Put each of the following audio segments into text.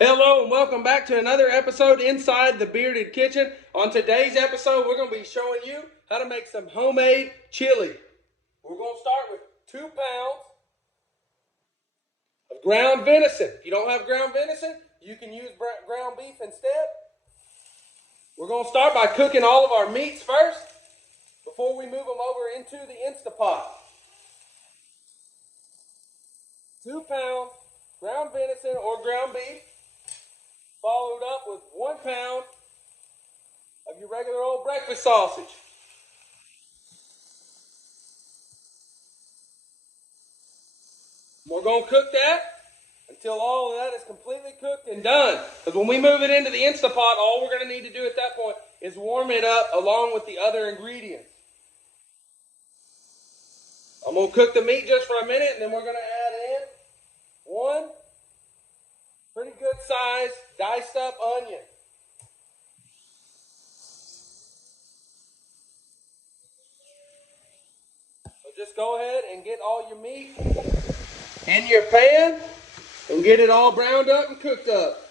Hello and welcome back to another episode inside the Bearded Kitchen. On today's episode, we're going to be showing you how to make some homemade chili. We're going to start with 2 pounds of ground venison. If you don't have ground venison, you can use ground beef instead. We're going to start by cooking all of our meats first before we move them over into the Instapot. 2 pounds ground venison or ground beef, followed up with 1 pound of your regular old breakfast sausage. We're going to cook that until all of that is completely cooked and done. Because when we move it into the Instapot, all we're going to need to do at that point is warm it up along with the other ingredients. I'm going to cook the meat just for a minute, and then we're going to add in 1 pretty good size diced up onion. So just go ahead and get all your meat in your pan and get it all browned up and cooked up.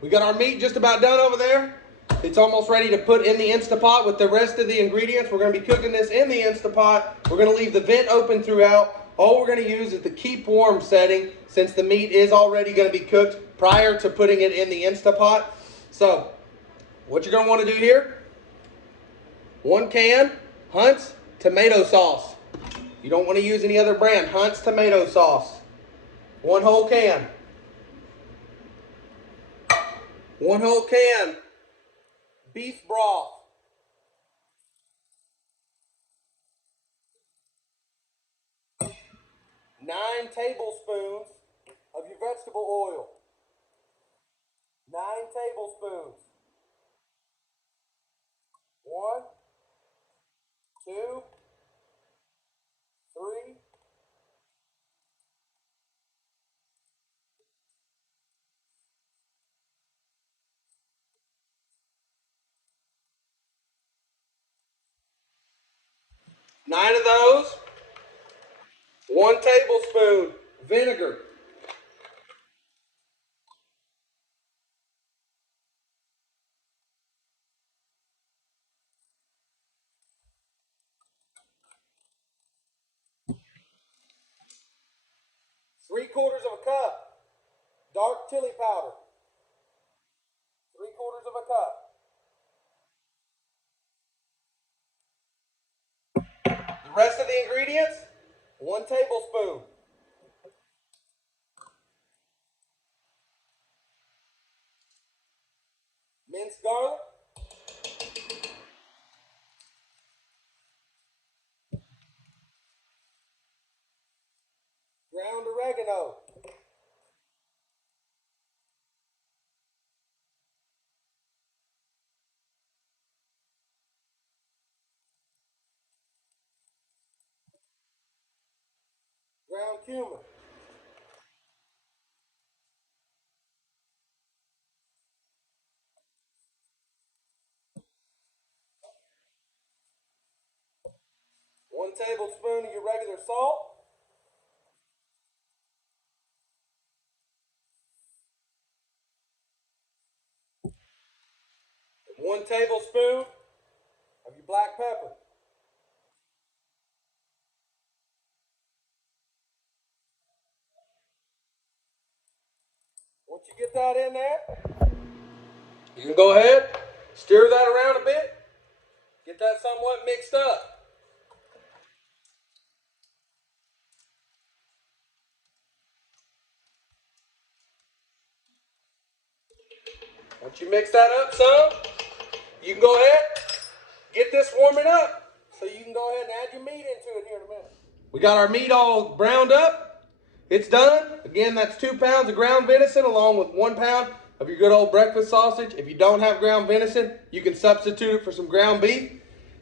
We got our meat just about done over there. It's almost ready to put in the Instapot with the rest of the ingredients. We're going to be cooking this in the Instapot. We're going to leave the vent open throughout. All we're going to use is the keep warm setting since the meat is already going to be cooked prior to putting it in the Instapot. So, what you're going to want to do here, 1 can Hunt's tomato sauce. You don't want to use any other brand. Hunt's tomato sauce. 1 whole can. 1 whole can beef broth. 9 tablespoons of your vegetable oil. 9 tablespoons. 1, 2, 3, 9 of those. 1 tablespoon vinegar. 3/4 of a cup dark chili powder. 3/4 of a cup. The rest of the ingredients, 1 tablespoon. Minced garlic. Ground oregano. Ground cumin. One tablespoon of your regular salt. 1 tablespoon of your black pepper. Once you get that in there, you can go ahead, stir that around a bit, get that somewhat mixed up. Once you mix that up some, you can go ahead, get this warming up, so you can go ahead and add your meat into it here in a minute. We got our meat all browned up. It's done. Again, that's 2 pounds of ground venison along with 1 pound of your good old breakfast sausage. If you don't have ground venison, you can substitute it for some ground beef.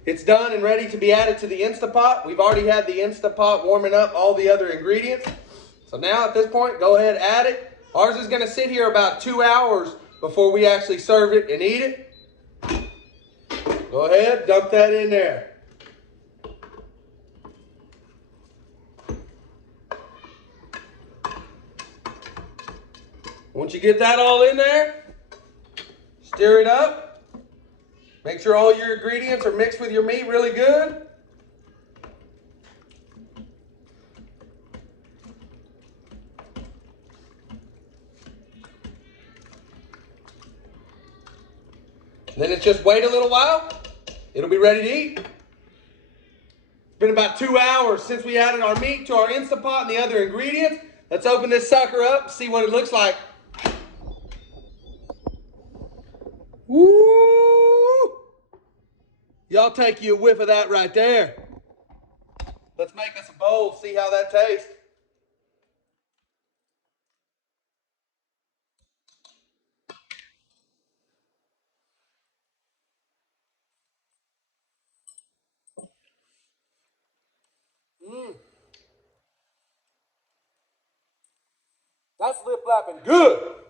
It's done and ready to be added to the Instapot. We've already had the Instapot warming up all the other ingredients. So now at this point, go ahead, add it. Ours is going to sit here about 2 hours before we actually serve it and eat it. Go ahead, dump that in there. Once you get that all in there, stir it up. Make sure all your ingredients are mixed with your meat really good. Then it's just wait a little while. It'll be ready to eat. It's been about 2 hours since we added our meat to our Instapot and the other ingredients. Let's open this sucker up and see what it looks like. Woo! Y'all take you a whiff of that right there. Let's make us a bowl, see how that tastes. That's Lip Lappin good.